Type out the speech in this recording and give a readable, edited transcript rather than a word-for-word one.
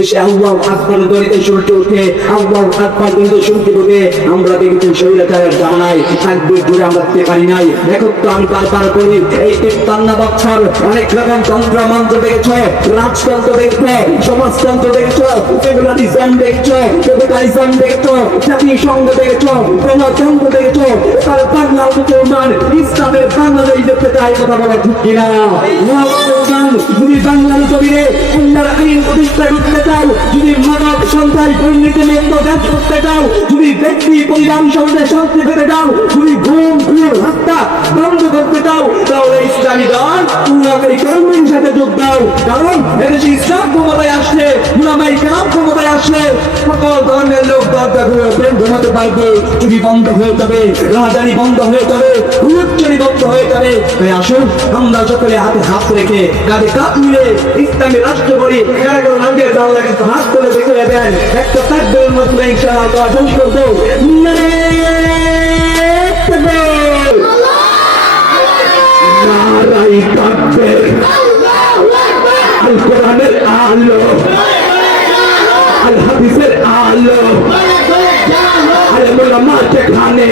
শেষে আল্লাহু আকবার দরিতে শুনতে উঠে আল্লাহু আকবার দরিতে শুনতে উঠে আমরা দেখি শরীরটার জানাই তাকবীর জুড়ে আমরা দেখতে পারি নাই। দেখো তো আমি বারবার করি এই 53 বছর অনেক রকম তন্ত্র মন্ত্র দেখেছো, রাজতন্ত্র দেখেছো, সমাজতন্ত্র দেখেছো, ফেডারালিজম দেখেছো, ক্যাপিটালিজম দেখেছো, জাতীয় সংঘ দেখেছো, গণতন্ত্র দেখেছো। এবার বাংলা মুসলমান ইসলামের বাংলাদেশ দেখতে চাই, কথা বলা ঠিক কিনা? যদি বাংলার জমিনে আল্লাহর আইন প্রতিষ্ঠা করতে চাও, যদি মানব সন্তান দুর্নীতি মুক্ত দেশ করতে চাও, যদি ব্যক্তি পরিবার সমাজে শান্তি পেতে চাও, যদি ঘুম ঘুর হত্যা বন্ধ করতে চাও, তাহলে ইসলামী দল উলামায়ে কেরামের সাথে যোগ দাও। কারণ এদেশে ইসলাম ক্ষমতায় আসলে, উলামায়ে কেরাম ক্ষমতায় আসলে সকল ধর্মের লোক দরজা ঘুমাতে পারবে, চুরি বন্ধ হয়ে যাবে, রাজধানী বন্ধ হয়ে যাবে, চুরি বন্ধ হয়ে যাবে। তাই আসুন আমরা সকলে হাতে হাত রেখে কাঁধে কাঁধ মিলে ইসলামী রাষ্ট্র করি। এগারো রাজ্যের দাওলা কিন্তু হাত করে দেখে দেন একটা তাকবীরের মাধ্যমে ইনশাআল্লাহ শেষ করবো। নারাই তাকবীর, আল কোরআনের আলো, আল হাদিসের আলো, আল উলামা যেখানে